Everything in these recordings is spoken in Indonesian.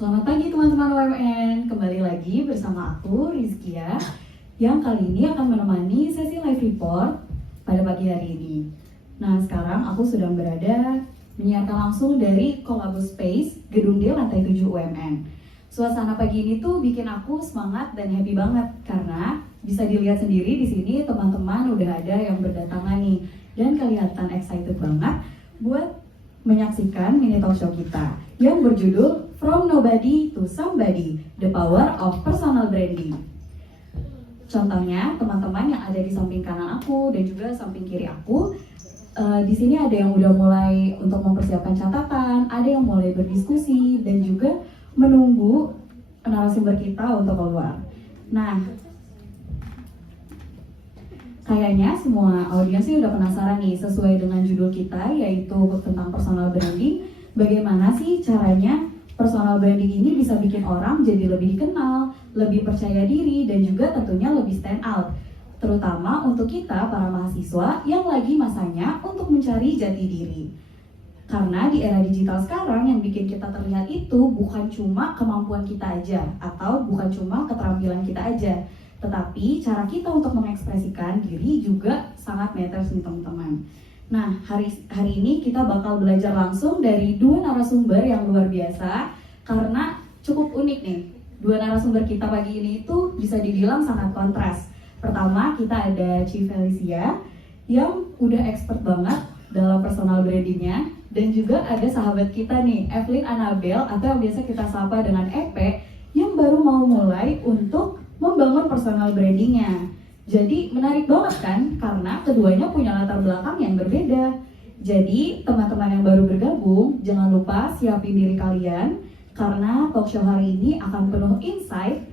Selamat pagi teman-teman UMN, kembali lagi bersama aku Rizkia yang kali ini akan menemani sesi live report pada pagi hari ini. Nah, sekarang aku sedang berada menyiarkan langsung dari Kolabus Space, Gedung D lantai 7 UMN. Suasana pagi ini tuh bikin aku semangat dan happy banget karena bisa dilihat sendiri di sini teman-teman udah ada yang berdatangan nih dan kelihatan excited banget buat menyaksikan mini talk show kita yang berjudul From Nobody to Somebody, The Power of Personal Branding. Contohnya, teman-teman yang ada di samping kanan aku dan juga samping kiri aku, di sini ada yang udah mulai untuk mempersiapkan catatan, ada yang mulai berdiskusi dan juga menunggu narasumber kita untuk keluar. Nah, kayaknya semua audiens sih udah penasaran nih sesuai dengan judul kita yaitu tentang personal branding. Bagaimana sih caranya personal branding ini bisa bikin orang jadi lebih dikenal, lebih percaya diri, dan juga tentunya lebih stand out. Terutama untuk kita para mahasiswa yang lagi masanya untuk mencari jati diri. Karena di era digital sekarang yang bikin kita terlihat itu bukan cuma kemampuan kita aja atau bukan cuma keterampilan kita aja, tetapi cara kita untuk mengekspresikan diri juga sangat matters nih teman-teman. Nah, hari ini kita bakal belajar langsung dari dua narasumber yang luar biasa karena cukup unik nih. Dua narasumber kita pagi ini itu bisa dibilang sangat kontras. Pertama, kita ada Ci Felicia yang udah expert banget dalam personal brandingnya, dan juga ada sahabat kita nih, Evelyn Annabel atau yang biasa kita sapa dengan Epe, yang baru mau mulai untuk membangun personal brandingnya. Jadi menarik banget kan, karena keduanya punya latar belakang yang berbeda. Jadi teman-teman yang baru bergabung, jangan lupa siapin diri kalian, karena talk show hari ini akan penuh insight,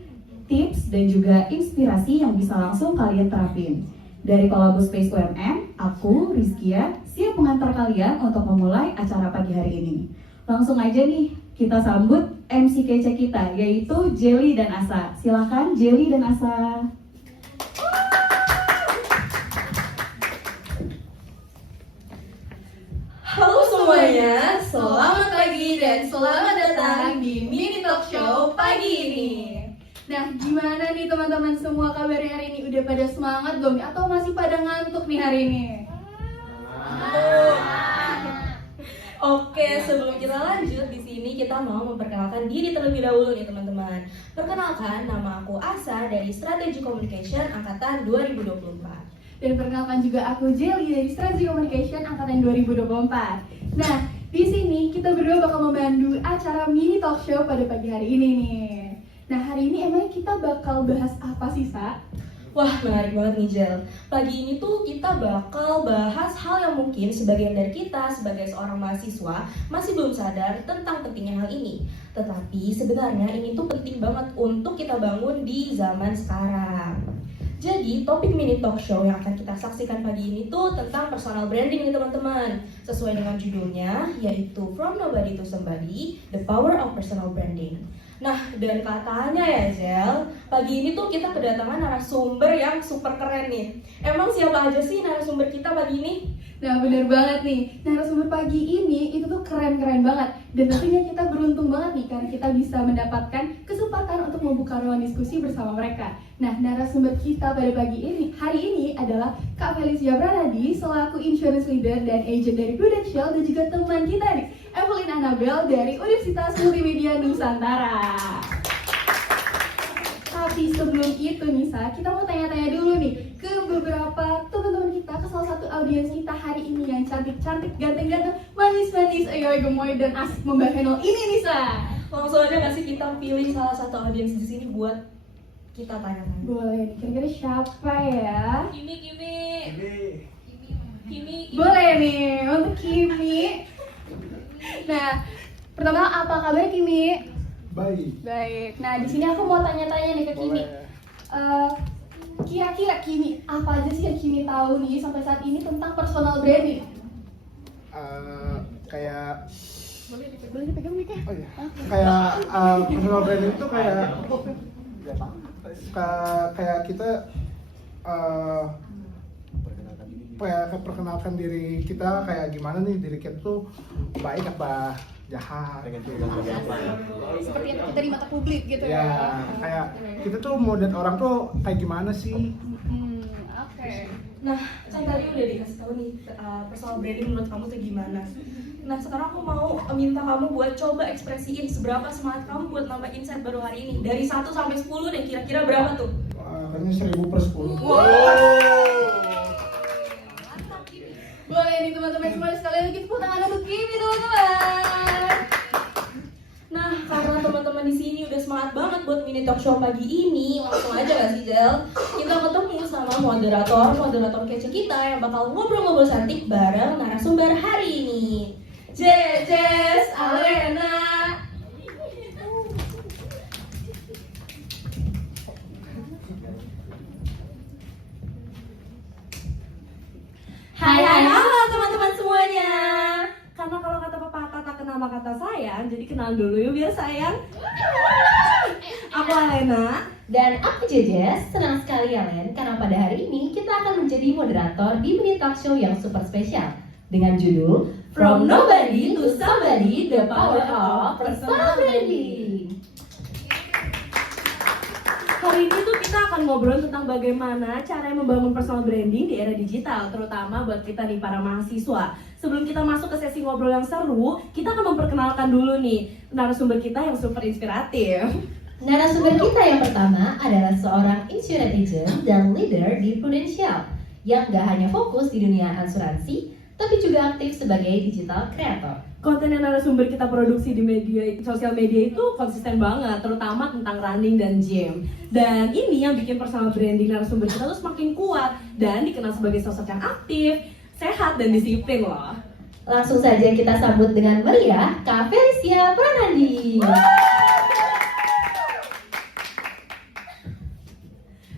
tips, dan juga inspirasi yang bisa langsung kalian terapin. Dari Kolabus Space UMN, aku, Rizkia, siap mengantar kalian untuk memulai acara pagi hari ini. Langsung aja nih, kita sambut MC kece kita, yaitu Jelly dan Asa. Silakan Jelly dan Asa. Halo semuanya, selamat pagi dan selamat datang di Mini Talk Show pagi ini. Nah, gimana nih teman-teman semua kabarnya hari ini? Udah pada semangat belum? Atau masih pada ngantuk nih hari ini? Oke, sebelum kita lanjut di sini kita mau memperkenalkan diri terlebih dahulu nih teman-teman. Perkenalkan, nama aku Asa dari Strategi Communication angkatan 2024. Dan perkenalkan juga aku Jelly dari Strategy Communication angkatan 2024. Nah, di sini kita berdua bakal memandu acara mini talk show pada pagi hari ini nih. Nah, hari ini emang kita bakal bahas apa sih, Sa? Wah, menarik banget nih Jel. Pagi ini tuh kita bakal bahas hal yang mungkin sebagian dari kita sebagai seorang mahasiswa masih belum sadar tentang pentingnya hal ini. Tetapi sebenarnya ini tuh penting banget untuk kita bangun di zaman sekarang. Jadi topik mini talk show yang akan kita saksikan pagi ini tuh tentang personal branding nih teman-teman. Sesuai dengan judulnya, yaitu From Nobody to Somebody, The Power of Personal Branding. Nah, dan katanya ya Zel, pagi ini tuh kita kedatangan narasumber yang super keren nih. Emang siapa aja sih narasumber kita pagi ini? Nah, bener banget nih. Narasumber pagi ini itu tuh keren-keren banget. Dan tentunya kita beruntung banget nih karena kita bisa mendapatkan kesempatan untuk membuka ruang diskusi bersama mereka. Nah, narasumber kita pada pagi ini, hari ini adalah Kak Felicia Pranadi selaku Insurance Leader dan Agent dari Prudential, dan juga teman kita nih, Evelyn Annabel dari Universitas Multimedia Nusantara. Tapi sebelum itu Nisa, kita mau tanya-tanya dulu nih ke beberapa teman-teman kita, ke salah satu audiens kita hari ini yang cantik-cantik, ganteng-ganteng, manis-manis, ayo gemoy dan asik membahas ini Nisa. Langsung aja nggak sih kita pilih salah satu audiens di sini buat kita tanya-tanya. Boleh, kira-kira siapa ya? Kimi. Boleh nih, untuk Kimi. Nah, pertama apa kabar Kimi? Baik. Nah, di sini aku mau tanya-tanya nih ke Kimi. Kira-kira Kimi, apa aja sih yang Kimi tahu nih sampai saat ini tentang personal branding? Kayak Boleh dipegang mic-nya? oh iya. Kayak personal branding itu kayak kita kayak perkenalkan diri kita kayak gimana nih, diri kita tuh baik apa jahat gitu. Seperti yang kita di mata publik gitu Ya, ya. kayak kita tuh mau lihat orang tuh kayak gimana sih? Oke. Nah, kan tadi udah dikasih tahu nih personal branding menurut kamu tuh gimana. Nah, sekarang aku mau minta kamu buat coba ekspresiin seberapa semangat kamu buat nambah insight baru hari ini. Dari 1 sampai 10 deh, kira-kira berapa tuh? Kayaknya 1000/10. Boleh nih teman-teman semua sekalian lagi tepuk tangan untuk Kimi teman-teman. Nah, karena teman-teman di sini udah semangat banget buat mini talk show pagi ini, langsung aja gak sih Jel? Kita ketemu sama moderator kece kita yang bakal ngobrol-ngobrol cantik bareng narasumber hari ini. Jejes Alena. Hai halo teman-teman semuanya. Karena kalau kata pepatah tak kenal maka kata sayang, jadi kenal dulu yuk biar sayang. Aku Alena Dan aku Jejes, senang sekali Alen karena pada hari ini kita akan menjadi moderator di mini talk show yang super spesial dengan judul From Nobody to Somebody, The Power of Personal Branding. Hari ini tuh kita akan ngobrol tentang bagaimana cara membangun personal branding di era digital, terutama buat kita nih para mahasiswa. Sebelum kita masuk ke sesi ngobrol yang seru, kita akan memperkenalkan dulu nih narasumber kita yang super inspiratif. Narasumber kita yang pertama adalah seorang insurance agent dan leader di Prudential yang gak hanya fokus di dunia asuransi, tapi juga aktif sebagai digital creator. Konten yang narasumber kita produksi di media sosial media itu konsisten banget, terutama tentang running dan gym. Dan ini yang bikin personal branding narasumber kita tuh semakin kuat dan dikenal sebagai sosok yang aktif, sehat dan disiplin loh. Langsung saja kita sambut dengan meriah Kak Felicia Pranandi.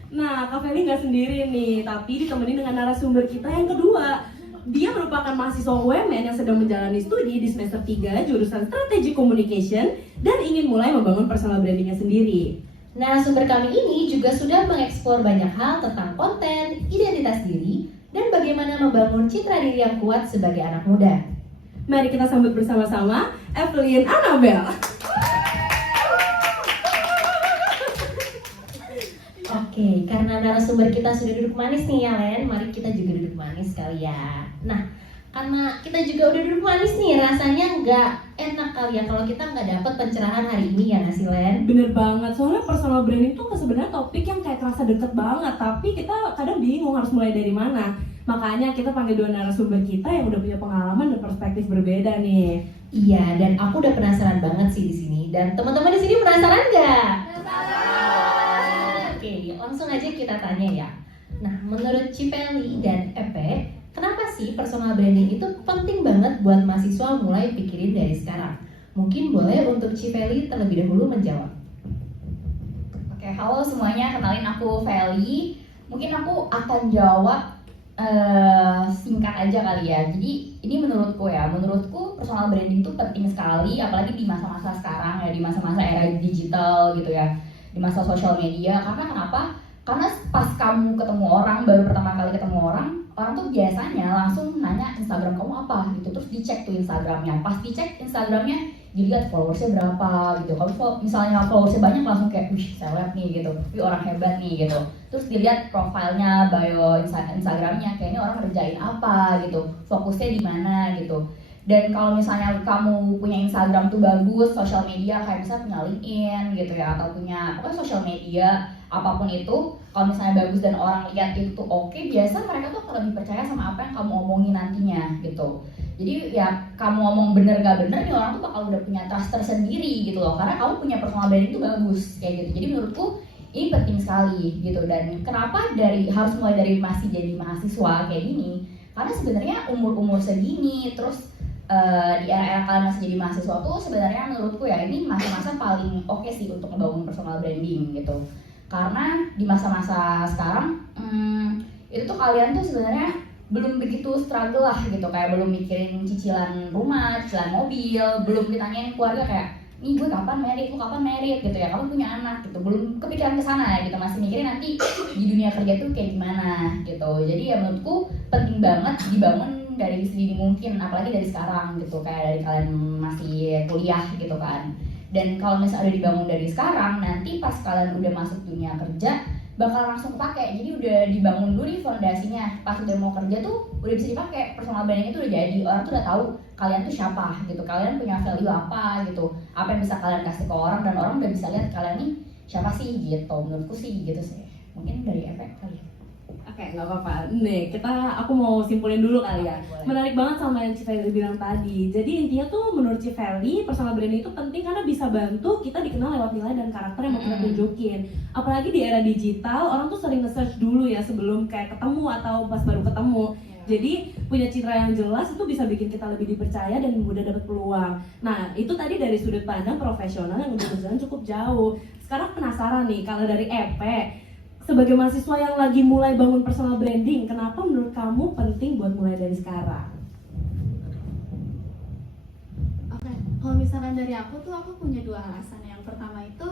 Nah, Kak Feli nggak sendiri nih, tapi ditemani dengan narasumber kita yang kedua. Dia merupakan mahasiswa UMN yang sedang menjalani studi di semester 3 jurusan Strategic Communication dan ingin mulai membangun personal brandingnya sendiri. Narasumber kami ini juga sudah mengeksplor banyak hal tentang konten, identitas diri, dan bagaimana membangun citra diri yang kuat sebagai anak muda. Mari kita sambut bersama-sama Evelyn Annabel. Oke, karena narasumber kita sudah duduk manis nih ya Len, mari kita juga duduk manis kali ya. Nah, karena kita juga udah duduk manis nih, rasanya nggak enak kali ya kalau kita nggak dapet pencerahan hari ini ya nggak sih Len? Bener banget, soalnya personal branding tuh sebenarnya topik yang kayak terasa deket banget, tapi kita kadang bingung harus mulai dari mana. Makanya kita panggil dua narasumber kita yang udah punya pengalaman dan perspektif berbeda nih. Iya, dan aku udah penasaran banget sih di sini. Dan teman-teman di sini penasaran nggak? Oke, langsung aja kita tanya ya. Nah, menurut Cipeli dan Epe, kenapa sih personal branding itu penting banget buat mahasiswa mulai pikirin dari sekarang? Mungkin boleh untuk Cipeli terlebih dahulu menjawab. Oke, halo semuanya, kenalin aku Feli. Mungkin aku akan jawab singkat aja kali ya. Jadi ini menurutku personal branding itu penting sekali, apalagi di masa-masa sekarang ya, di masa-masa era digital gitu ya, di masa sosial media. Karena kenapa? Karena pas kamu ketemu orang, baru pertama kali ketemu orang tuh biasanya langsung nanya Instagram kamu apa gitu, terus dicek tuh Instagramnya. Pas dicek Instagramnya, dilihat followersnya berapa gitu. Kalau misalnya followersnya banyak, langsung kayak wih seleb nih gitu, wih orang hebat nih gitu. Terus dilihat profilnya, bio Instagramnya, kayaknya orang ngerjain apa gitu, fokusnya di mana gitu. Dan kalau misalnya kamu punya Instagram tuh bagus, sosial media kayak misalnya punya LinkedIn gitu ya, atau punya pokoknya sosial media apapun itu, kalau misalnya bagus dan orang lihat itu tuh oke, biasa mereka tuh akan lebih percaya sama apa yang kamu omongin nantinya gitu. Jadi ya kamu ngomong bener gak bener nih, orang tuh bakal udah punya trust tersendiri gitu loh, karena kamu punya personal branding itu bagus kayak gitu. Jadi menurutku ini penting sekali gitu. Dan kenapa harus mulai dari masih jadi mahasiswa kayak gini, karena sebenarnya umur segini, terus di era-era kalian masih jadi mahasiswa tuh sebenarnya menurutku ya ini masa-masa paling oke sih untuk membangun personal branding gitu. Karena di masa-masa sekarang itu tuh kalian tuh sebenarnya belum begitu struggle lah gitu, kayak belum mikirin cicilan rumah, cicilan mobil, belum ditanyain keluarga kayak nih gue kapan married, lu kapan married gitu ya, kapan punya anak gitu, belum kepikiran ke sana ya gitu, masih mikirin nanti di dunia kerja tuh kayak gimana gitu. Jadi ya menurutku penting banget dibangun dari sedini mungkin, apalagi dari sekarang gitu, kayak dari kalian masih kuliah gitu kan. Dan kalau misalnya udah dibangun dari sekarang, nanti pas kalian udah masuk dunia kerja bakal langsung kepake. Jadi udah dibangun dulu nih fondasinya, pas udah mau kerja tuh udah bisa dipakai, personal branding itu udah jadi, orang tuh udah tahu kalian tuh siapa gitu, kalian punya value apa gitu, apa yang bisa kalian kasih ke orang, dan orang udah bisa lihat kalian nih siapa sih gitu. Menurutku sih gitu sih, mungkin dari efek kali ya. Oke, nggak apa-apa. Nih, aku mau simpulin dulu kali ya. Boleh. Menarik banget sama yang Cifeli bilang tadi. Jadi intinya tuh menurut Cifeli, personal branding itu penting karena bisa bantu kita dikenal lewat nilai dan karakter yang mau kita tunjukin. Apalagi di era digital, orang tuh sering nge-search dulu ya sebelum kayak ketemu atau pas baru ketemu. Jadi punya citra yang jelas itu bisa bikin kita lebih dipercaya dan mudah dapat peluang. Nah, itu tadi dari sudut pandang profesional yang udah berjalan cukup jauh. Sekarang penasaran nih, kalau dari Epe, sebagai mahasiswa yang lagi mulai bangun personal branding, kenapa menurut kamu penting buat mulai dari sekarang? Oke, kalau misalkan dari aku punya dua alasan. Yang pertama itu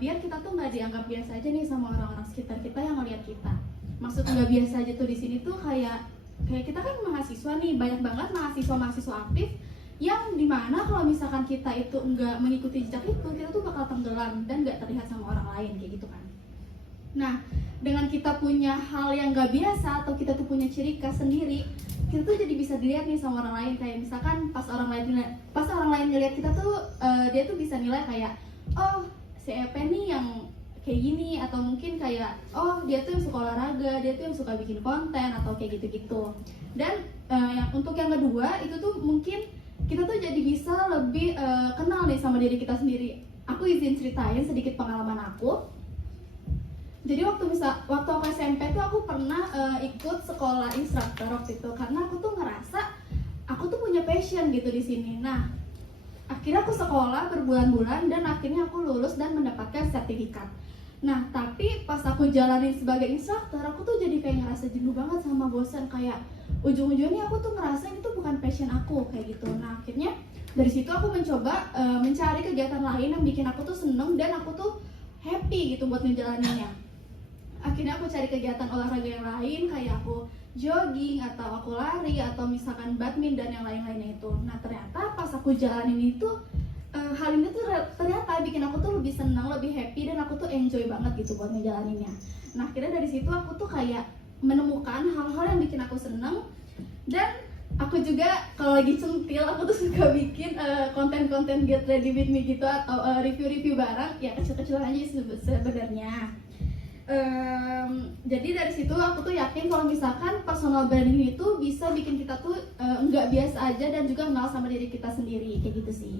biar kita tuh nggak dianggap biasa aja nih sama orang-orang sekitar kita yang ngeliat kita. Maksud nggak biasa aja tuh di sini tuh kayak kita kan mahasiswa nih, banyak banget mahasiswa aktif yang dimana kalau misalkan kita itu nggak mengikuti jejak itu, kita tuh bakal tenggelam dan nggak terlihat sama orang lain kayak gitu kan. Nah, dengan kita punya hal yang gak biasa atau kita tuh punya ciri khas sendiri, kita tuh jadi bisa dilihat nih sama orang lain. Kayak misalkan pas orang lain ngeliat kita tuh dia tuh bisa nilai kayak, oh si Epe nih yang kayak gini, atau mungkin kayak oh dia tuh yang suka olahraga, dia tuh yang suka bikin konten atau kayak gitu-gitu. Dan untuk yang kedua itu tuh mungkin kita tuh jadi bisa lebih kenal nih sama diri kita sendiri. Aku izin ceritain sedikit pengalaman aku. Jadi waktu aku SMP tuh aku pernah ikut sekolah instruktur waktu itu, karena aku tuh ngerasa aku tuh punya passion gitu di sini. Nah, akhirnya aku sekolah berbulan-bulan dan akhirnya aku lulus dan mendapatkan sertifikat. Nah, tapi pas aku jalanin sebagai instruktur, aku tuh jadi kayak ngerasa jenuh banget sama bosan, kayak ujung-ujungnya aku tuh ngerasa itu bukan passion aku kayak gitu. Nah, akhirnya dari situ aku mencoba mencari kegiatan lain yang bikin aku tuh seneng dan aku tuh happy gitu buat ngejalaninnya. Akhirnya aku cari kegiatan olahraga yang lain, kayak aku jogging atau aku lari atau misalkan badminton dan yang lain-lainnya itu. Nah, ternyata pas aku jalanin itu hal ini tuh ternyata bikin aku tuh lebih senang, lebih happy, dan aku tuh enjoy banget gitu buat ngejalaninnya. Nah, akhirnya dari situ aku tuh kayak menemukan hal-hal yang bikin aku senang. Dan aku juga kalau lagi centil, aku tuh suka bikin konten-konten get ready with me gitu, atau review-review barang ya, kecil-kecilan aja sebenarnya. Jadi dari situ aku tuh yakin kalau misalkan personal branding itu bisa bikin kita tuh nggak biasa aja dan juga kenal sama diri kita sendiri kayak gitu sih.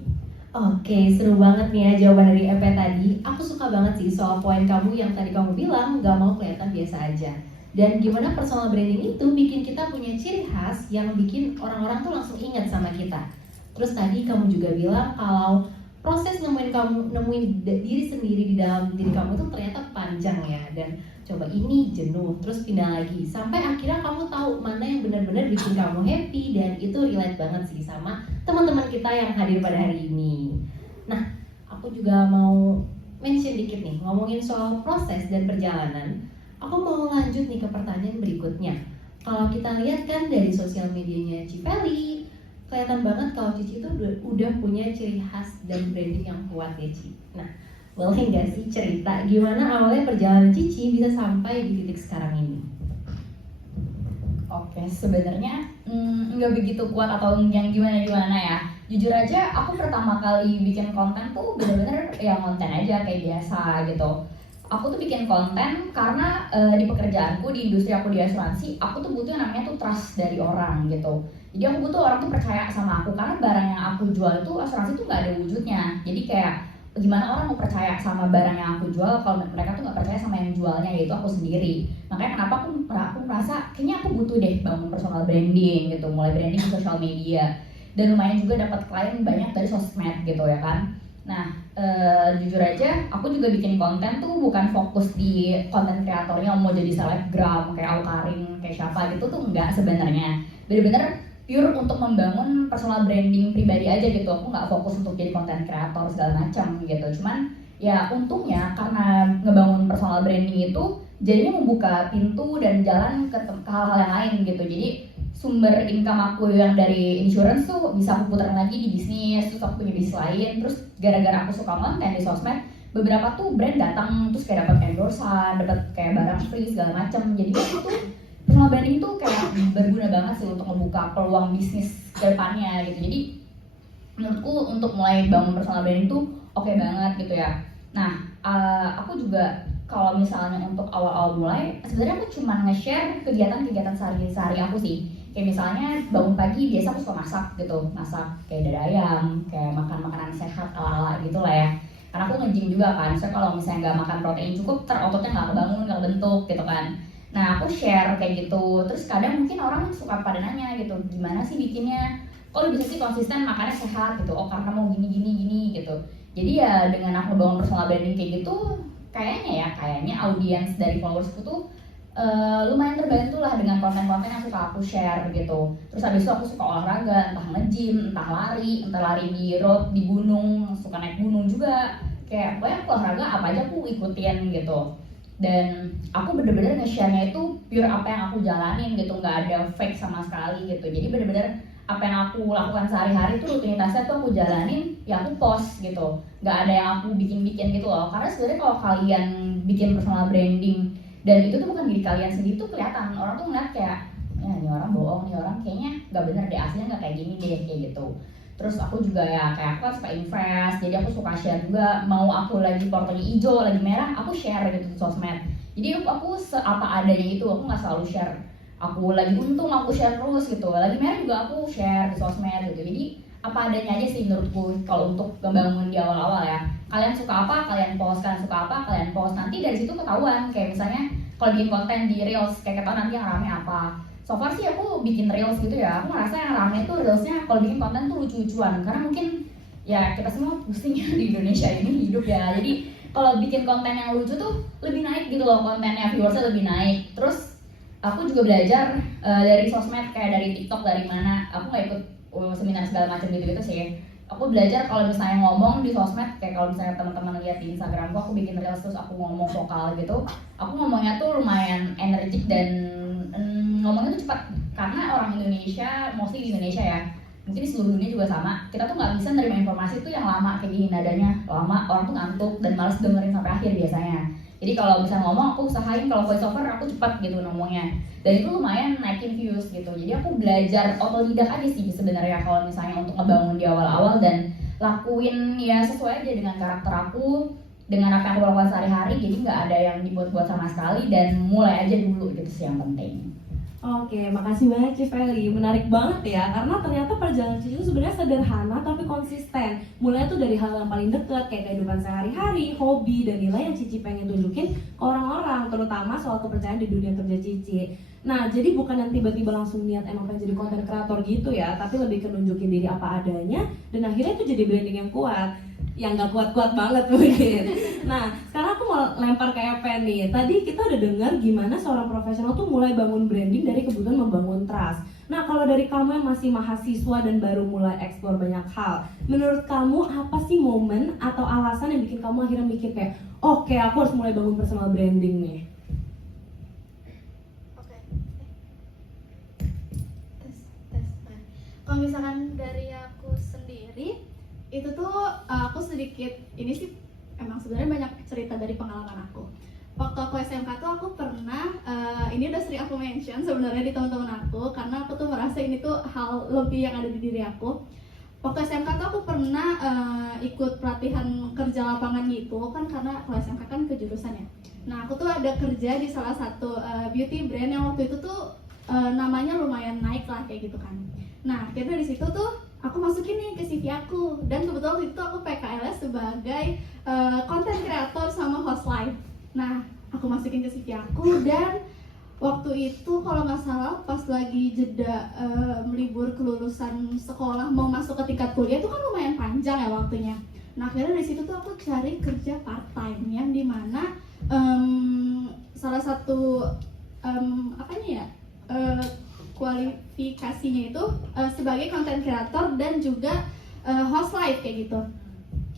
Oke, seru banget nih ya jawaban dari Epe tadi. Aku suka banget sih soal poin kamu yang tadi kamu bilang gak mau kelihatan biasa aja. Dan gimana personal branding itu bikin kita punya ciri khas yang bikin orang-orang tuh langsung ingat sama kita. Terus tadi kamu juga bilang kalau proses nemuin diri sendiri di dalam diri kamu tuh ternyata panjang ya, dan coba ini jenuh, terus pindah lagi sampai akhirnya kamu tahu mana yang benar-benar bikin kamu happy, dan itu relate banget sih sama teman-teman kita yang hadir pada hari ini. Nah, aku juga mau mention dikit nih ngomongin soal proses dan perjalanan. Aku mau lanjut nih ke pertanyaan berikutnya. Kalau kita lihat kan dari sosial medianya Cifeli, kelihatan banget kalau Cici itu udah punya ciri khas dan branding yang kuat ya Ci. Nah, boleh nggak sih cerita gimana awalnya perjalanan Cici bisa sampai di titik sekarang ini? Oke, sebenarnya nggak begitu kuat atau yang gimana ya. Jujur aja, aku pertama kali bikin konten tuh bener-bener ya konten aja kayak biasa gitu. Aku tuh bikin konten karena di pekerjaanku, di industri aku di asuransi, aku tuh butuh yang namanya tuh trust dari orang gitu. Jadi aku butuh orang tuh percaya sama aku, karena barang yang aku jual itu asuransi tuh nggak ada wujudnya. Jadi kayak gimana orang mau percaya sama barang yang aku jual kalau mereka tuh nggak percaya sama yang jualnya, yaitu aku sendiri. Makanya kenapa aku merasa kayaknya aku butuh deh bangun personal branding gitu, mulai branding di sosial media, dan lumayan juga dapat klien banyak dari sosmed gitu ya kan. Nah, jujur aja aku juga bikin konten tuh bukan fokus di konten kreatornya mau jadi selebgram kayak Aukarin, kayak siapa gitu tuh enggak sebenarnya. Bener-bener pure untuk membangun personal branding pribadi aja gitu. Aku nggak fokus untuk jadi content creator segala macam gitu. Cuman ya untungnya karena ngebangun personal branding itu jadinya membuka pintu dan jalan ke hal-hal yang lain gitu. Jadi sumber income aku yang dari insurance tuh bisa aku putar lagi di bisnis, terus aku punya bisnis lain. Terus gara-gara aku suka konten di sosmed, beberapa tuh brand datang terus kayak dapat endorsean, dapat kayak barang free segala macam. Jadi itu personal branding itu kayak berguna banget sih untuk membuka peluang bisnis ke depannya gitu. Jadi menurutku untuk mulai bangun personal branding itu oke banget gitu ya. Nah, aku juga kalau misalnya untuk awal-awal mulai, sebenarnya aku cuma nge-share kegiatan-kegiatan sehari-hari aku sih. Kayak misalnya bangun pagi biasa aku suka masak gitu, masak kayak dada ayam, kayak makan makanan sehat ala-ala gitu lah ya. Karena aku nge-gym juga kan, so kalau misalnya nggak makan protein cukup, ototnya nggak kebangun, nggak kebentuk gitu kan. Nah aku share kayak gitu, terus kadang mungkin orang suka pada nanya gitu, gimana sih bikinnya? Kok lu bisa sih konsisten makannya sehat gitu? Oh karena mau gini gitu. Jadi ya dengan aku bangun personal branding kayak gitu, kayaknya audiens dari followersku tuh lumayan terbantu lah dengan konten-konten yang suka aku share gitu. Terus habis itu aku suka olahraga, entah nge-gym, entah lari di road, di gunung, suka naik gunung juga. Kayak pokoknya aku olahraga apa aja aku ikutin gitu. Dan aku bener-bener nge-share-nya itu pure apa yang aku jalanin gitu, nggak ada fake sama sekali gitu. Jadi bener-bener apa yang aku lakukan sehari-hari tuh rutinitasnya tuh aku jalanin, ya aku post gitu. Nggak ada yang aku bikin-bikin gitu loh. Karena sebenarnya kalau kalian bikin personal branding dan itu tuh bukan diri kalian sendiri tuh kelihatan, orang tuh ngeliat kayak ya ini orang bohong, ini orang kayaknya nggak bener deh, aslinya nggak kayak gini deh, kayak gitu. Terus aku juga ya kayak aku kan suka invest, jadi aku suka share juga. Mau aku lagi portonya hijau, lagi merah, aku share gitu di sosmed. Jadi aku apa adanya itu, aku nggak selalu share. Aku lagi untung aku share terus gitu, lagi merah juga aku share di sosmed gitu. Jadi apa adanya aja sih menurutku kalau untuk membangun di awal-awal ya. Kalian suka apa, kalian post, kalian suka apa, kalian post. Nanti dari situ ketahuan, kayak misalnya kalau bikin konten di reels, kayak ketahuan nanti yang rame apa. So far sih aku bikin reels gitu ya, aku ngerasa yang rame tuh reelsnya kalau bikin konten tuh lucu-lucuan. Karena mungkin ya kita semua pusing ya di Indonesia ini hidup ya. Jadi kalau bikin konten yang lucu tuh lebih naik gitu loh, kontennya viewersnya lebih naik. Terus aku juga belajar dari sosmed, kayak dari TikTok, dari mana. Aku nggak ikut seminar segala macam gitu sih. Aku belajar kalau misalnya ngomong di sosmed, kayak kalau misalnya teman-teman lihat di Instagramku, aku bikin reels terus aku ngomong vokal gitu. Aku ngomongnya tuh lumayan energik dan ngomongnya tuh cepat. Karena orang Indonesia, mostly di Indonesia ya, mungkin di seluruh dunia juga sama, kita tuh nggak bisa nerima informasi tuh yang lama, kayak gini nadanya lama, orang tuh ngantuk dan males dengerin sampai akhir biasanya. Jadi kalau bisa ngomong, aku usahain kalau voice over aku cepat gitu ngomongnya. Dan itu lumayan naikin views gitu. Jadi aku belajar otodidak aja sih sebenarnya kalau misalnya untuk ngebangun di awal-awal, dan lakuin ya sesuai aja dengan karakter aku, dengan apa yang aku lakukan sehari-hari. Jadi nggak ada yang dibuat-buat sama sekali, dan mulai aja dulu gitu sih yang penting. Oke, makasih banget Cifeli. Menarik banget ya, karena ternyata perjalanan Cici itu sebenarnya sederhana tapi konsisten. Mulai tuh dari hal yang paling dekat, kayak kehidupan sehari-hari, hobi, dan nilai yang Cici pengen tunjukin ke orang-orang, terutama soal kepercayaan di dunia kerja Cici. Nah, jadi bukan yang tiba-tiba langsung niat emang pengen jadi content creator gitu ya, tapi lebih ke nunjukin diri apa adanya, dan akhirnya itu jadi branding yang kuat. Yang gak kuat-kuat banget mungkin. Nah, sekarang aku mau lempar ke Epen nih. Tadi kita udah dengar gimana seorang profesional tuh mulai bangun branding dari kebutuhan membangun trust. Nah, kalau dari kamu yang masih mahasiswa dan baru mulai eksplor banyak hal, menurut kamu apa sih momen atau alasan yang bikin kamu akhirnya mikir kayak, oke, aku harus mulai bangun personal branding nih? Oke. Tes. Nah, kalau misalkan dari aku sendiri, itu tuh aku sedikit, ini sih emang sebenarnya banyak cerita dari pengalaman aku. Waktu aku SMK tuh aku pernah, ini udah sering aku mention sebenarnya di teman-teman aku, karena aku tuh merasa ini tuh hal lebih yang ada di diri aku. Waktu SMK tuh aku pernah ikut pelatihan kerja lapangan gitu kan, karena kalau SMK kan kejurusan ya. Nah aku tuh ada kerja di salah satu beauty brand yang waktu itu tuh namanya lumayan naik lah kayak gitu kan. Nah akhirnya di situ tuh aku masukin nih ke CV aku, dan kebetulan waktu itu aku PKLS sebagai content creator sama host live. Nah aku masukin ke CV aku, dan waktu itu kalau nggak salah pas lagi jeda libur kelulusan sekolah mau masuk ke tingkat kuliah itu kan lumayan panjang ya waktunya. Nah akhirnya dari situ tuh aku cari kerja part time yang dimana salah satu kualifikasinya itu sebagai content creator dan juga host live kayak gitu.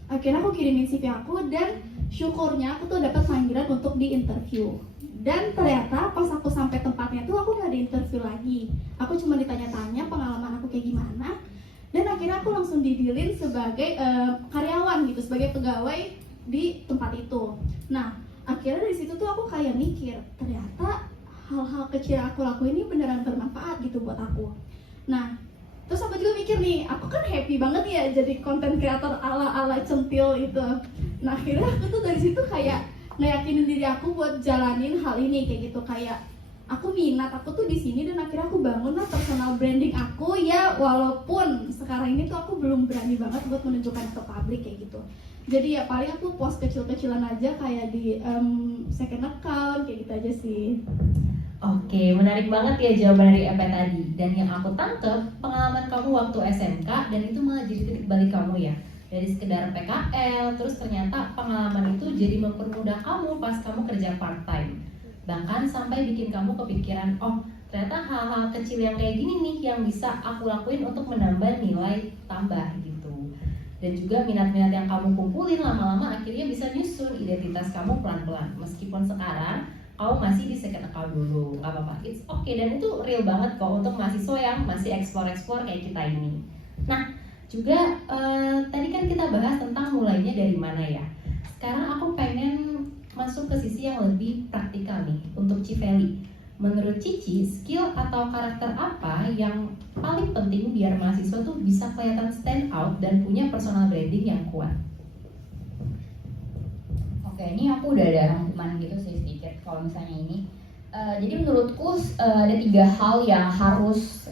Akhirnya aku kirimin CV aku dan syukurnya aku tuh dapat panggilan untuk di interview. Dan ternyata pas aku sampai tempatnya tuh aku nggak di interview lagi. Aku cuma ditanya-tanya pengalaman aku kayak gimana. Dan akhirnya aku langsung didilin sebagai karyawan gitu, sebagai pegawai di tempat itu. Nah, akhirnya dari situ tuh aku kayak mikir, ternyata hal-hal kecil yang aku lakuin ini beneran bermanfaat gitu buat aku. Nah, terus aku juga mikir nih, aku kan happy banget ya jadi content creator ala-ala centil itu. Nah, akhirnya aku tuh dari situ kayak ngeyakinin diri aku buat jalanin hal ini kayak gitu, kayak aku minat, aku tuh di sini, dan akhirnya aku bangun lah personal branding aku ya, walaupun sekarang ini tuh aku belum berani banget buat menunjukkan ke publik kayak gitu. Jadi ya paling aku post kecil-kecilan aja kayak di second account kayak gitu aja sih. Oke, menarik banget ya jawaban dari EP tadi. Dan yang aku tangkep, pengalaman kamu waktu SMK dan itu malah jadi titik balik kamu ya. Dari sekedar PKL, terus ternyata pengalaman itu jadi mempermudah kamu pas kamu kerja part time. Bahkan sampai bikin kamu kepikiran, oh ternyata hal-hal kecil yang kayak gini nih yang bisa aku lakuin untuk menambah nilai tambah gitu. Dan juga minat-minat yang kamu kumpulin lama-lama akhirnya bisa nyusun identitas kamu pelan-pelan. Meskipun sekarang kamu masih di second account dulu, gak apa-apa, it's okay. Dan itu real banget kok untuk mahasiswa yang masih explore kayak kita ini. Nah, juga tadi kan kita bahas tentang mulainya dari mana ya. Sekarang aku pengen masuk ke sisi yang lebih praktikal nih untuk Civeli. Menurut Cici, skill atau karakter apa yang paling penting biar mahasiswa tuh bisa kelihatan stand out dan punya personal branding yang kuat? Oke, ini aku udah ada rangkuman gitu sih sedikit kalau misalnya ini. Jadi menurutku ada 3 hal yang harus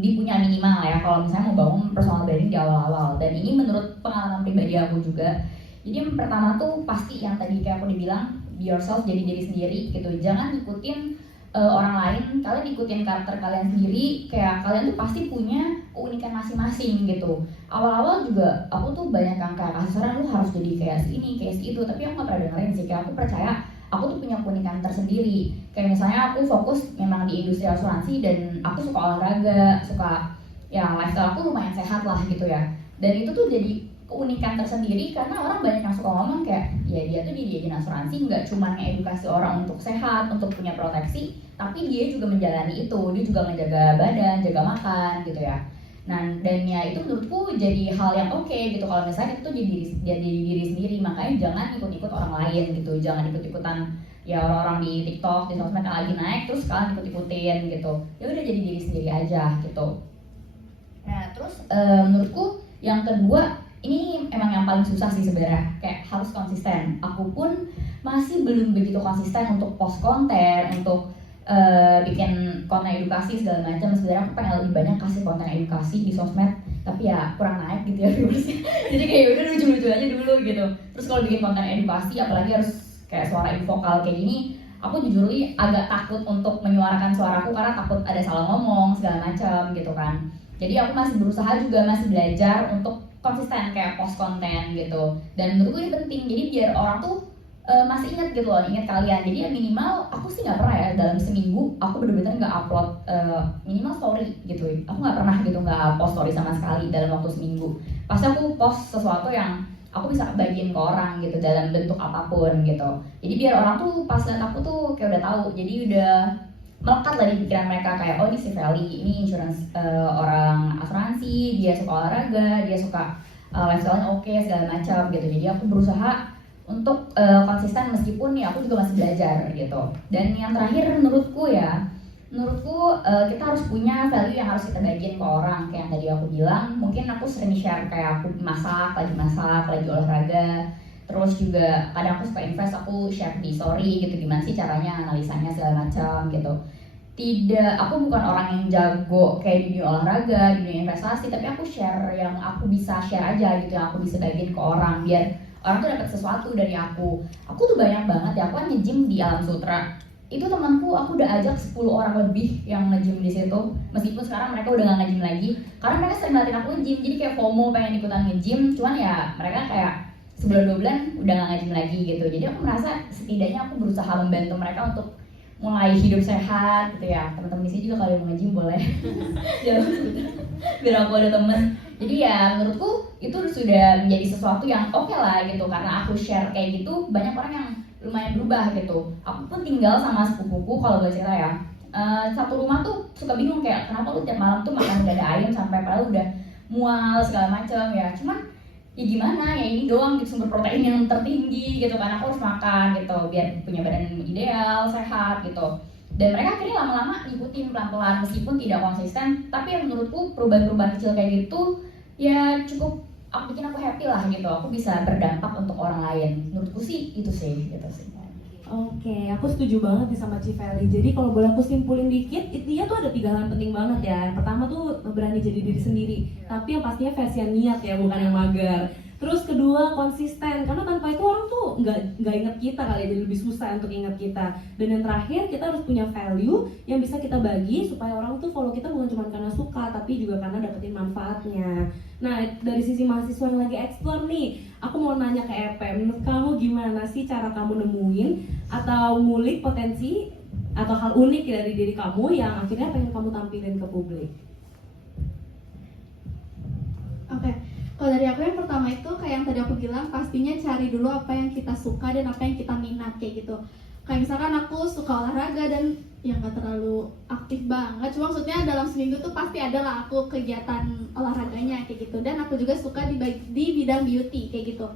dipunya minimal ya kalau misalnya mau bangun personal branding di awal-awal. Dan ini menurut pengalaman pribadi aku juga. Jadi yang pertama tuh pasti yang tadi kayak aku dibilang, be yourself, jadi diri sendiri gitu. Jangan ikutin orang lain, kalian ikutin karakter kalian sendiri. Kayak kalian tuh pasti punya keunikan masing-masing gitu. Awal-awal juga aku tuh banyak yang kayak kasih saran, lu harus jadi kayak si ini, kayak si itu. Tapi aku gak pernah dengerin sih, kayak aku percaya aku tuh punya keunikan tersendiri. Kayak misalnya aku fokus memang di industri asuransi dan aku suka olahraga, suka ya lifestyle aku lumayan sehat lah gitu ya. Dan itu tuh jadi keunikan tersendiri karena orang banyak yang suka ngomong kayak ya dia tuh di asuransi nggak cuma ngedukasi orang untuk sehat, untuk punya proteksi, tapi dia juga menjalani itu, dia juga menjaga badan, jaga makan gitu ya. Nah, dan ya itu menurutku jadi hal yang oke gitu kalau misalnya itu tuh jadi diri sendiri. Makanya jangan ikut-ikut orang lain gitu, jangan ikut-ikutan ya orang-orang di TikTok, di sosmed yang lagi naik terus kalian ikut-ikutin gitu. Ya udah jadi diri sendiri aja gitu. Nah, terus menurutku yang kedua, ini emang yang paling susah sih sebenarnya, kayak harus konsisten. Aku pun masih belum begitu konsisten untuk post konten, untuk bikin konten edukasi segala macam. Sebenarnya aku pengen lebih banyak kasih konten edukasi di sosmed, tapi ya kurang naik gitu ya viewersnya. Jadi kayak udah lucu-lucu aja dulu gitu. Terus kalau bikin konten edukasi, apalagi harus kayak suara vokal kayak gini, aku jujur agak takut untuk menyuarakan suaraku karena takut ada salah ngomong segala macam gitu kan. Jadi aku masih berusaha juga, masih belajar untuk konsisten kayak post konten gitu. Dan menurutku ini penting, jadi biar orang tuh masih ingat gitu loh, ingat kalian. Jadi ya minimal aku sih nggak pernah ya dalam seminggu aku bener-bener nggak upload minimal story gitu. Aku nggak pernah gitu nggak post story sama sekali dalam waktu seminggu. Pasti aku post sesuatu yang aku bisa bagiin ke orang gitu dalam bentuk apapun gitu. Jadi biar orang tuh pas lihat aku tuh kayak udah tahu. Jadi udah melekat lah di pikiran mereka kayak oh ini si Feli, ini insurance orang asuransi, dia suka olahraga, dia suka lifestyle-nya oke segala macam gitu. Jadi aku berusaha untuk konsisten meskipun ya aku juga masih belajar gitu. Dan yang terakhir menurutku kita harus punya value yang harus kita bagiin ke orang. Kayak yang tadi aku bilang, mungkin aku sering share kayak aku masak, lagi olahraga. Terus juga kadang aku suka invest, aku share di story gitu gimana sih caranya, analisanya segala macam gitu. Aku bukan orang yang jago kayak di dunia olahraga, di dunia investasi, tapi aku share yang aku bisa share aja gitu, yang aku bisa bagiin ke orang biar orang tuh dapat sesuatu dari aku. Aku tuh banyak banget ya, aku kan nge-gym di Alam Sutra. Itu temanku, aku udah ajak 10 orang lebih yang nge-gym di situ. Meskipun sekarang mereka udah gak nge-gym lagi, karena mereka sering ngeliatin aku nge-gym, jadi kayak FOMO pengen ikutan nge-gym. Cuman ya mereka kayak sebulan 2 bulan udah gak nge-gym lagi gitu. Jadi aku merasa setidaknya aku berusaha membantu mereka untuk mulai hidup sehat gitu ya. Teman-teman di sini juga kalau yang mau nge-gym boleh jangan sebentar biar aku ada teman. Jadi ya menurutku itu sudah menjadi sesuatu yang oke lah gitu, karena aku share kayak gitu banyak orang yang lumayan berubah gitu. Aku pun tinggal sama sepupuku, kalau boleh cerita ya, satu rumah tuh suka bingung kayak kenapa lu tiap malam tuh makan dada ayam sampai padahal udah mual segala macam ya. Cuman ya gimana ya, ini doang gitu sumber protein yang tertinggi gitu kan, aku harus makan gitu biar punya badan ideal, sehat gitu. Dan mereka akhirnya lama-lama ngikutin pelan-pelan meskipun tidak konsisten, tapi yang menurutku perubahan-perubahan kecil kayak gitu ya cukup bikin aku happy lah gitu, aku bisa berdampak untuk orang lain. Menurutku sih itu sih gitu sih. Oke, aku setuju banget nih sama Civeli. Jadi kalau boleh aku simpulin dikit, dia tuh ada 3 hal yang penting banget ya. Yang pertama tuh berani jadi diri sendiri, tapi yang pastinya versi yang niat ya, bukan yang mager. Terus kedua, konsisten, karena tanpa itu orang tuh nggak inget kita kali ya, jadi lebih susah untuk inget kita. Dan yang terakhir, kita harus punya value yang bisa kita bagi supaya orang tuh follow kita bukan cuma karena suka, tapi juga karena dapetin manfaatnya. Nah, dari sisi mahasiswa yang lagi explore nih, aku mau nanya ke Epe, menurut kamu gimana sih cara kamu nemuin atau ngulik potensi atau hal unik dari diri kamu yang akhirnya pengen kamu tampilin ke publik? Oke, kalau dari aku yang pertama itu kayak yang tadi aku bilang, pastinya cari dulu apa yang kita suka dan apa yang kita minat kayak gitu. Kayak misalkan aku suka olahraga dan yang gak terlalu aktif banget, cuma maksudnya dalam seminggu tuh pasti ada lah aku kegiatan olahraganya kayak gitu. Dan aku juga suka di bidang beauty kayak gitu.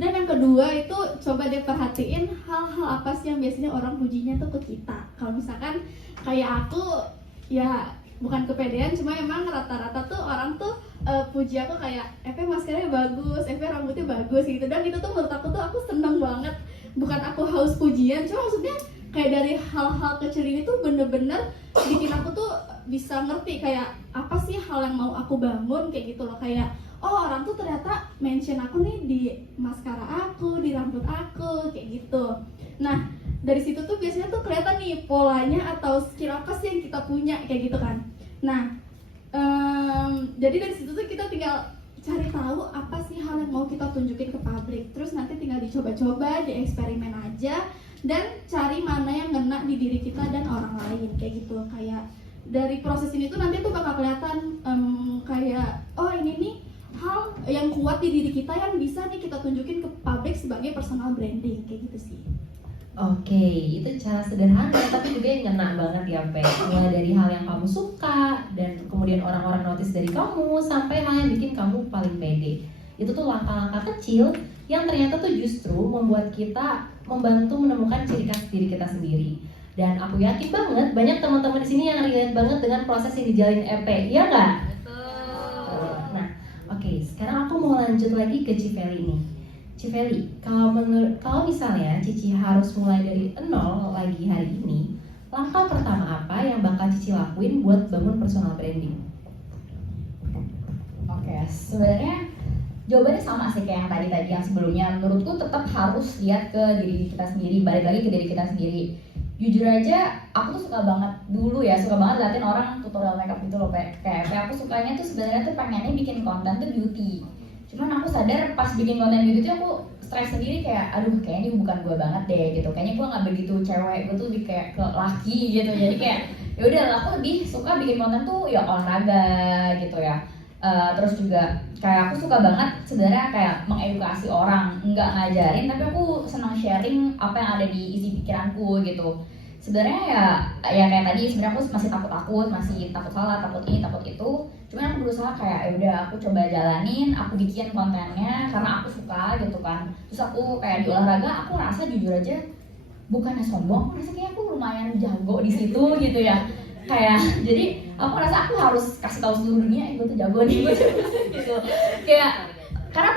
Dan yang kedua itu coba deh perhatiin hal-hal apa sih yang biasanya orang pujinya tuh ke kita. Kalau misalkan kayak aku ya bukan kepedean, cuma emang rata-rata tuh orang tuh puji aku kayak Epe maskernya bagus, Epe rambutnya bagus gitu. Dan itu tuh menurut aku tuh aku seneng banget, bukan aku haus pujian, cuma maksudnya kayak dari hal-hal kecil ini tuh bener-bener bikin aku tuh bisa ngerti kayak apa sih hal yang mau aku bangun kayak gitu loh. Kayak oh orang tuh ternyata mention aku nih di maskara aku, di rambut aku kayak gitu. Nah dari situ tuh biasanya tuh kelihatan nih polanya atau skill apa sih yang kita punya kayak gitu kan. Nah jadi dari situ tuh kita tinggal cari tahu apa sih hal yang mau kita tunjukin ke publik. Terus nanti tinggal dicoba-coba, dieksperimen aja, dan cari mana yang ngena di diri kita dan orang lain kayak gitu. Kayak dari proses ini tuh nanti tuh bakal kelihatan kayak oh ini nih hal yang kuat di diri kita yang bisa nih kita tunjukin ke publik sebagai personal branding kayak gitu sih. Oke, itu cara sederhana tapi juga yang ngena banget ya, Pe. Mulai dari hal yang kamu suka dan kemudian orang-orang notice dari kamu sampai hal yang bikin kamu paling pede. Itu tuh langkah-langkah kecil yang ternyata tuh justru membuat kita membantu menemukan ciri khas diri kita sendiri. Dan aku yakin banget banyak teman-teman di sini yang relate banget dengan proses yang dijalin Epe, iya nggak? Betul. Nah, oke, sekarang aku mau lanjut lagi ke Civeli nih. Civeli, kalau misalnya Cici harus mulai dari nol lagi hari ini, langkah pertama apa yang bakal Cici lakuin buat bangun personal branding? Oke, sebenarnya jawabannya sama sih kayak yang tadi yang sebelumnya. Menurutku tetap harus lihat ke diri kita sendiri, balik lagi ke diri kita sendiri. Jujur aja, aku tuh suka banget dulu ya, suka banget liatin orang tutorial makeup gitu loh, kayak aku sukanya tuh sebenarnya tuh pengennya bikin konten tuh beauty. Cuman aku sadar pas bikin konten beauty tuh aku stres sendiri kayak, aduh kayaknya ini bukan gue banget deh gitu. Kayaknya gue nggak begitu cewek, gue tuh lebih kayak ke laki gitu. Jadi kayak ya udah, aku lebih suka bikin konten tuh ya olahraga gitu ya. Terus juga kayak aku suka banget sebenarnya kayak mengedukasi orang, nggak ngajarin tapi aku senang sharing apa yang ada di isi pikiranku gitu. Sebenarnya ya kayak tadi sebenarnya aku masih takut salah, takut ini, takut itu. Cuman aku berusaha kayak ya udah aku coba jalanin, aku bikin kontennya karena aku suka gitu kan. Terus aku kayak di olahraga aku ngerasa jujur aja bukannya sombong, aku ngerasa kayak aku lumayan jago di situ gitu ya. Kayak jadi aku ngerasa aku harus kasih tahu seluruh dunia gue tuh jago nih gitu. Kayak karena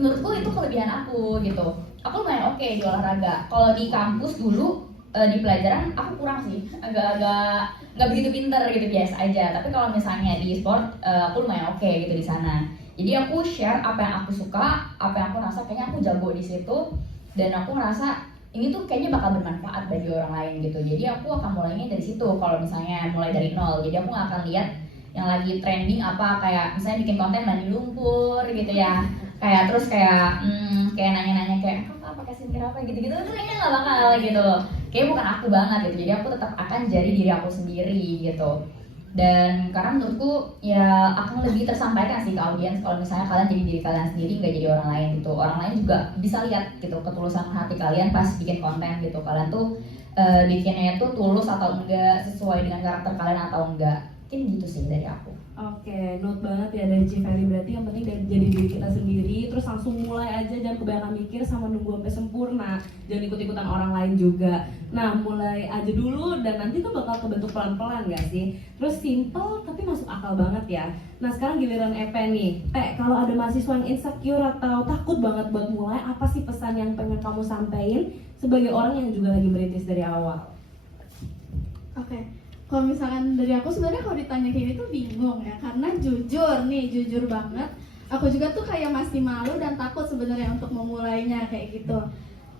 menurutku itu kelebihan aku gitu. Aku lumayan oke di olahraga. Kalau di kampus dulu di pelajaran aku kurang sih, agak-agak nggak begitu pinter gitu, biasa aja. Tapi kalau misalnya di sport aku lumayan oke gitu di sana. Jadi aku share apa yang aku suka, apa yang aku rasa kayaknya aku jago di situ, dan aku ngerasa ini tuh kayaknya bakal bermanfaat bagi orang lain gitu. Jadi aku akan mulainya dari situ. Kalau misalnya mulai dari nol, jadi aku nggak akan lihat yang lagi trending apa, kayak misalnya bikin konten mandi lumpur gitu ya, kayak terus kayak nanya-nanya kayak apa pakai skincare apa gitu-gitu, itu kayaknya nggak bakal gitu. kayak bukan aku banget gitu. Jadi aku tetap akan jadi diri aku sendiri gitu. Dan karena menurutku ya akan lebih tersampaikan sih ke audiens kalau misalnya kalian jadi diri kalian sendiri, nggak jadi orang lain gitu. Orang lain juga bisa lihat gitu ketulusan hati kalian pas bikin konten gitu. Kalian tuh bikinnya itu tulus atau enggak, sesuai dengan karakter kalian atau enggak. Mungkin gitu sih dari aku. Oke, note banget ya dari Ciferly. Berarti yang penting dari jadi diri kita sendiri, terus langsung mulai aja, jangan kebanyakan mikir sama nunggu sampai sempurna, jangan ikut-ikutan orang lain juga. Nah, mulai aja dulu dan nanti tuh bakal kebentuk pelan-pelan gak sih? Terus simple tapi masuk akal banget ya. Nah, sekarang giliran Epe nih. Kalau ada mahasiswa yang insecure atau takut banget buat mulai, apa sih pesan yang pengen kamu sampaikan sebagai orang yang juga lagi merintis dari awal? Oke. Kalau misalkan dari aku sebenarnya kalau ditanya kayak gitu bingung ya, karena jujur banget, aku juga tuh kayak masih malu dan takut sebenarnya untuk memulainya kayak gitu.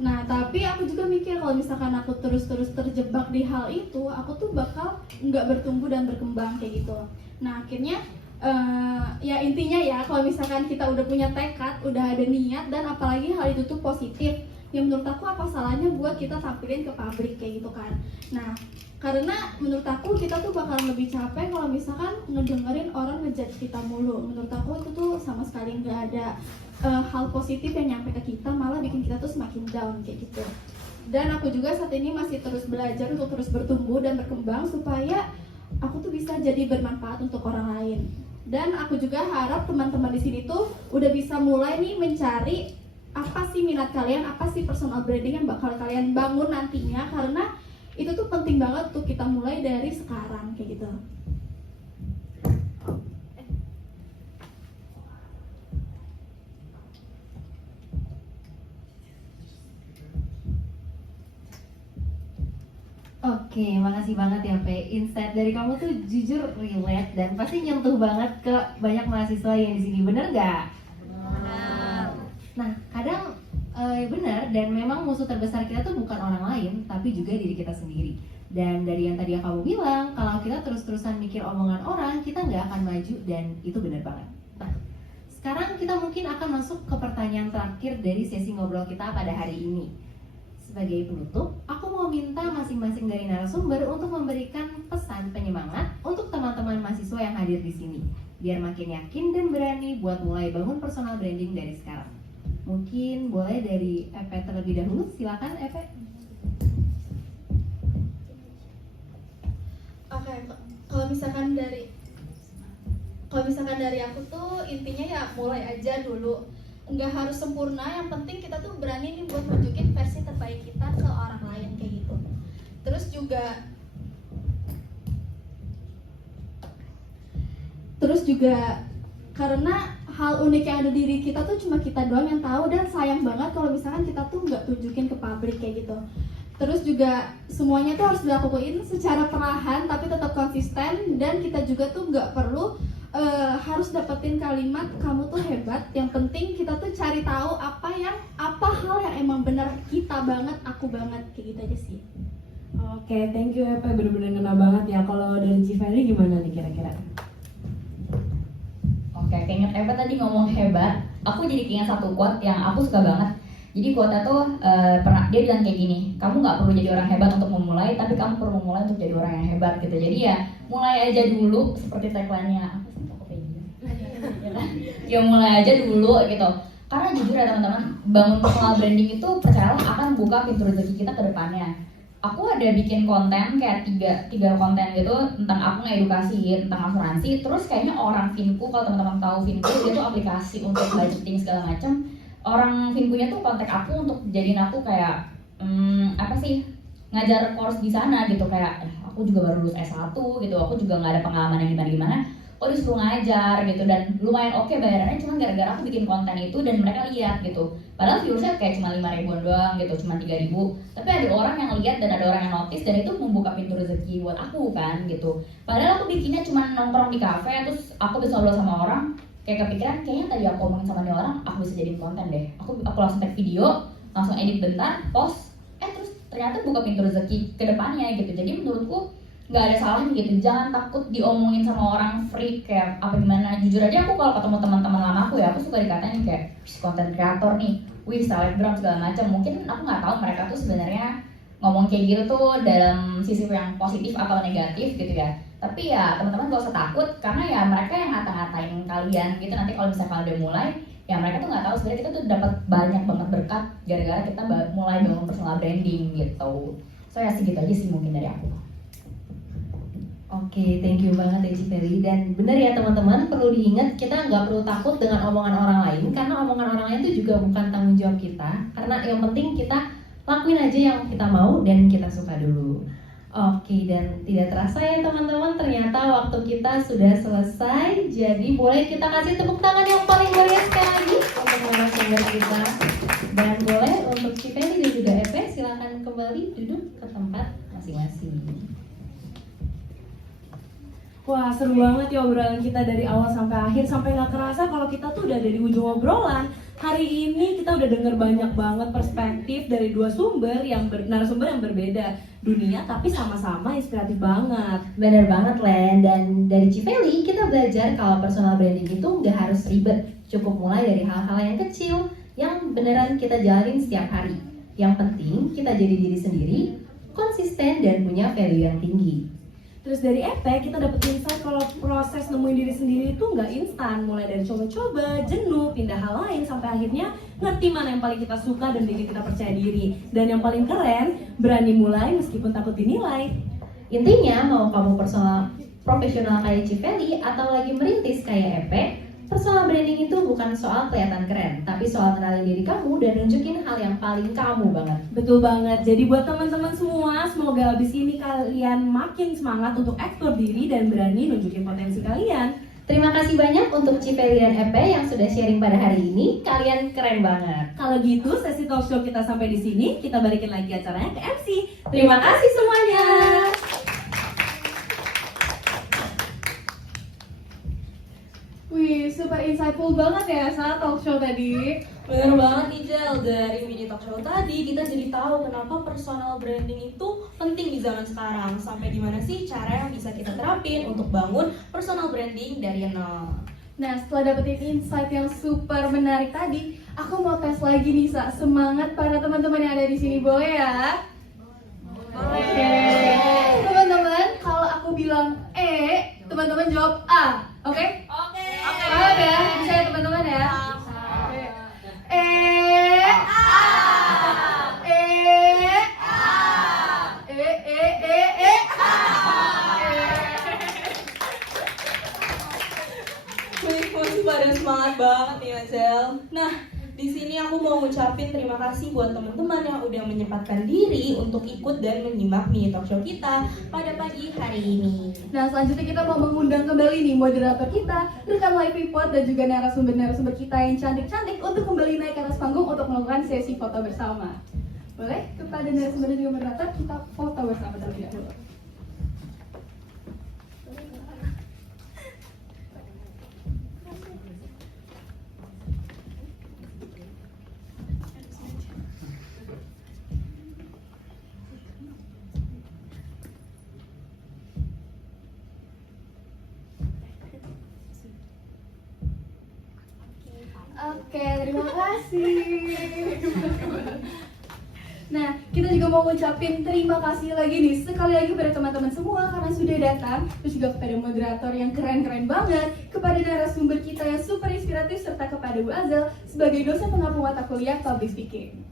Nah, tapi aku juga mikir kalau misalkan aku terus-terus terjebak di hal itu, aku tuh bakal nggak bertumbuh dan berkembang kayak gitu. Nah, akhirnya ya intinya ya kalau misalkan kita udah punya tekad, udah ada niat, dan apalagi hal itu tuh positif, ya menurut aku apa salahnya buat kita tampilin ke publik kayak gitu kan. Nah, karena menurut aku kita tuh bakalan lebih capek kalau misalkan ngedengerin orang ngejudge kita mulu. Menurut aku itu tuh sama sekali nggak ada hal positif yang nyampe ke kita, malah bikin kita tuh semakin down kayak gitu. Dan aku juga saat ini masih terus belajar untuk terus bertumbuh dan berkembang supaya aku tuh bisa jadi bermanfaat untuk orang lain. Dan aku juga harap teman-teman di sini tuh udah bisa mulai nih mencari apa sih minat kalian, apa sih personal branding yang bakal kalian bangun nantinya, karena itu tuh penting banget tuh kita mulai dari sekarang kayak gitu. Oke, makasih banget ya Pe. Insight dari kamu tuh jujur relate dan pasti nyentuh banget ke banyak mahasiswa yang di sini, bener nggak? Benar. Nah, kadang benar, dan memang musuh terbesar kita tuh bukan orang lain, tapi juga diri kita sendiri. Dan dari yang tadi kamu bilang, kalau kita terus-terusan mikir omongan orang, kita nggak akan maju, dan itu benar banget. Nah, sekarang kita mungkin akan masuk ke pertanyaan terakhir dari sesi ngobrol kita pada hari ini. Sebagai penutup, aku mau minta masing-masing dari narasumber untuk memberikan pesan penyemangat untuk teman-teman mahasiswa yang hadir di sini, biar makin yakin dan berani buat mulai bangun personal branding dari sekarang. Mungkin boleh dari Epe terlebih dahulu, silakan Epe. Oke, kalau misalkan dari aku tuh intinya ya mulai aja dulu. Nggak harus sempurna, yang penting kita tuh berani nih buat nunjukin versi terbaik kita ke orang lain kayak gitu. Terus juga karena hal unik yang ada di diri kita tuh cuma kita doang yang tahu, dan sayang banget kalau misalkan kita tuh nggak tunjukin ke publik kayak gitu. Terus juga semuanya tuh harus dilakuin secara perlahan tapi tetap konsisten, dan kita juga tuh nggak perlu harus dapetin kalimat kamu tuh hebat. Yang penting kita tuh cari tahu apa hal yang emang benar kita banget, aku banget, kayak gitu aja sih. Oke, thank you Epe, bener-bener ngena banget ya. Kalau dari Ciferly gimana nih kira-kira? Oke, keinget Eva tadi ngomong hebat, aku jadi keinget satu quote yang aku suka banget. Jadi quote-nya tuh pernah dia bilang kayak gini, kamu nggak perlu jadi orang hebat untuk memulai, tapi kamu perlu memulai untuk jadi orang yang hebat gitu. Jadi ya mulai aja dulu, seperti tagline-nya apa sih, Tokopedia. Ya mulai aja dulu gitu. Karena jujur ya teman-teman, bangun personal branding itu percayalah akan buka pintu rezeki kita ke depannya. Aku ada bikin konten kayak tiga konten gitu tentang aku ngedukasi tentang asuransi. Terus kayaknya orang Vinku, kalau teman-teman tahu Vinku itu aplikasi untuk budgeting segala macam. Orang Vinku-nya tuh kontak aku untuk jadiin aku kayak apa sih, ngajar course di sana gitu. Kayak aku juga baru lulus S1 gitu, aku juga nggak ada pengalaman yang gimana-gimana. Oh disuruh ngajar gitu, dan lumayan oke bayarannya, cuma gara-gara aku bikin konten itu dan mereka lihat gitu. Padahal viewersnya kayak cuma 5 ribuan doang gitu, cuma 3 ribu. Tapi ada orang yang lihat dan ada orang yang notice, dan itu membuka pintu rezeki buat aku kan gitu. Padahal aku bikinnya cuma nongkrong di kafe, terus aku bisa ngobrol sama orang, kayak kepikiran kayaknya tadi aku ngomongin sama dia orang, aku bisa jadiin konten deh. Aku langsung take video, langsung edit bentar, post, terus ternyata buka pintu rezeki ke depannya gitu. Jadi menurutku nggak ada salahnya gitu, jangan takut diomongin sama orang freak kayak apa gimana. Jujur aja aku kalau ketemu teman-teman lama aku ya, aku suka dikatain kayak konten kreator nih, wih selebgram segala macam. Mungkin aku nggak tahu mereka tuh sebenarnya ngomong kayak gitu tuh dalam sisi yang positif atau negatif gitu ya. Tapi ya teman-teman gak usah takut, karena ya mereka yang ngata-ngatain kalian gitu nanti kalau misalnya kalian udah mulai, ya mereka tuh nggak tahu sebenarnya kita tuh dapat banyak banget berkat gara-gara kita mulai bangun personal branding gitu. So ya segitu aja sih mungkin dari aku. Oke, thank you banget ya Cipeli. Dan benar ya teman-teman, perlu diingat kita nggak perlu takut dengan omongan orang lain, karena omongan orang lain itu juga bukan tanggung jawab kita. Karena yang penting kita lakuin aja yang kita mau dan kita suka dulu. Oke, dan tidak terasa ya teman-teman, ternyata waktu kita sudah selesai. Jadi boleh kita kasih tepuk tangan yang paling meriah sekali untuk narasumber kita. Dan boleh untuk Cipeli dan juga Epe, silakan kembali duduk ke tempat masing-masing. Wah, seru banget ya obrolan kita dari awal sampai akhir, sampai nggak kerasa kalau kita tuh udah ada di ujung obrolan. Hari ini kita udah denger banyak banget perspektif dari dua narasumber yang berbeda dunia, tapi sama-sama inspiratif banget. Bener banget Len, dan dari Cipeli kita belajar kalau personal branding itu nggak harus ribet. Cukup mulai dari hal-hal yang kecil, yang beneran kita jalanin setiap hari. Yang penting kita jadi diri sendiri, konsisten dan punya value yang tinggi. Terus dari Epe kita dapet insight kalau proses nemuin diri sendiri itu nggak instan, mulai dari coba-coba, jenuh, pindah hal lain, sampai akhirnya ngerti mana yang paling kita suka dan bikin kita percaya diri. Dan yang paling keren, berani mulai meskipun takut dinilai. Intinya mau kamu profesional kayak Cipeli atau lagi merintis kayak Epe, personal branding itu bukan soal kelihatan keren, tapi soal kenalin diri kamu dan nunjukin hal yang paling kamu banget. Betul banget, jadi buat teman-teman semua, semoga abis ini kalian makin semangat untuk eksplor diri dan berani nunjukin potensi kalian. Terima kasih banyak untuk Cipeli dan Epe yang sudah sharing pada hari ini, kalian keren banget. Kalau gitu, sesi talk show kita sampai di sini, kita balikin lagi acaranya ke MC. Terima kasih semuanya. Wih, super insightful banget ya saat talk show tadi. Bener banget nih Jel, dari mini talk show tadi kita jadi tahu kenapa personal branding itu penting di zaman sekarang. Sampai dimana sih cara yang bisa kita terapin untuk bangun personal branding dari nol. Nah, setelah dapetin insight yang super menarik tadi, aku mau tes lagi nih, Sa. Semangat para teman-teman yang ada di sini, boleh ya? Oke. Teman-teman, kalau aku bilang teman-teman jawab A. Oke? Oke. Paham ya? Bisa ya teman-teman ya? Oke. Masih pada semangat banget nih Azel. Nah, di sini aku mau ngucapin terima kasih buat teman-teman yang udah menyempatkan diri untuk ikut dan menyimak mini talk show kita pada pagi hari ini. Nah, selanjutnya kita mau mengundang kembali nih moderator kita, rekan live report dan juga narasumber-narasumber kita yang cantik-cantik untuk kembali naik ke atas panggung untuk melakukan sesi foto bersama. Boleh? Kepada narasumber dan juga moderator, kita foto bersama terlebih dahulu. Oke, terima kasih. Nah, kita juga mau ngucapin terima kasih lagi nih sekali lagi pada teman-teman semua karena sudah datang, terus juga kepada moderator yang keren-keren banget, kepada narasumber kita yang super inspiratif, serta kepada Bu Azel sebagai dosen pengampu mata kuliah Public Speaking.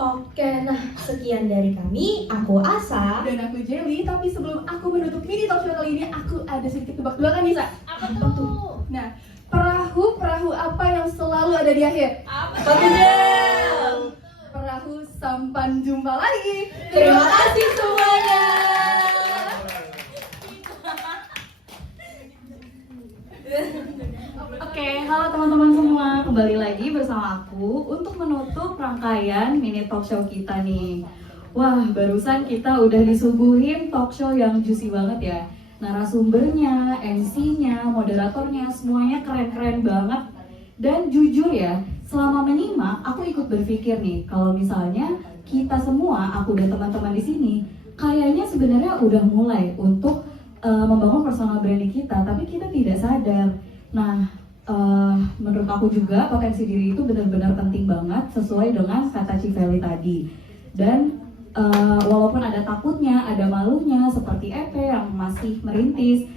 Oke, nah sekian dari kami. Aku Asa. Dan aku Jelly, tapi sebelum aku menutup mini talk show kali ini, aku ada sedikit tebak-tebakan nih, Sa. Apa tuh? Nah, perahu apa yang selalu ada di akhir? Apa Jel? Perahu sampan jumpa lagi. Terima kasih semuanya. Oke, halo teman-teman semua, kembali lagi bersama aku untuk menutup rangkaian mini talk show kita nih. Wah, barusan kita udah disuguhin talk show yang juicy banget ya. Narasumbernya, MC-nya, moderatornya, semuanya keren-keren banget. Dan jujur ya, selama menyimak, aku ikut berpikir nih, kalau misalnya kita semua, aku dan teman-teman di sini, kayaknya sebenarnya udah mulai untuk membangun personal branding kita, tapi kita tidak sadar. Nah, menurut aku juga potensi diri itu benar-benar penting banget sesuai dengan kata Cipeli tadi. Dan walaupun ada takutnya, ada malunya seperti EP yang masih merintis,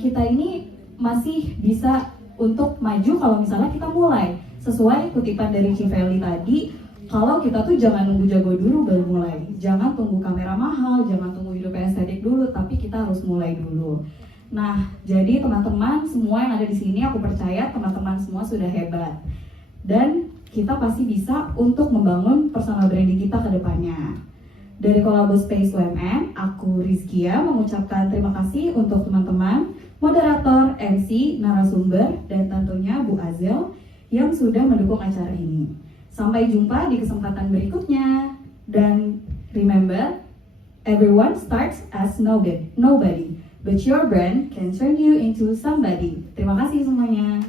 kita ini masih bisa untuk maju kalau misalnya kita mulai. Sesuai kutipan dari Civeli tadi, kalau kita tuh jangan nunggu jago dulu baru mulai. Jangan tunggu kamera mahal, jangan tunggu hidupnya estetik dulu, tapi kita harus mulai dulu. Nah, jadi teman-teman semua yang ada di sini, aku percaya teman-teman semua sudah hebat. Dan kita pasti bisa untuk membangun personal branding kita ke depannya. Dari Kolabo Space UMN, aku Rizkia mengucapkan terima kasih untuk teman-teman, moderator, MC, narasumber, dan tentunya Bu Azel yang sudah mendukung acara ini. Sampai jumpa di kesempatan berikutnya. Dan remember, everyone starts as nobody, but your brand can turn you into somebody. Terima kasih semuanya.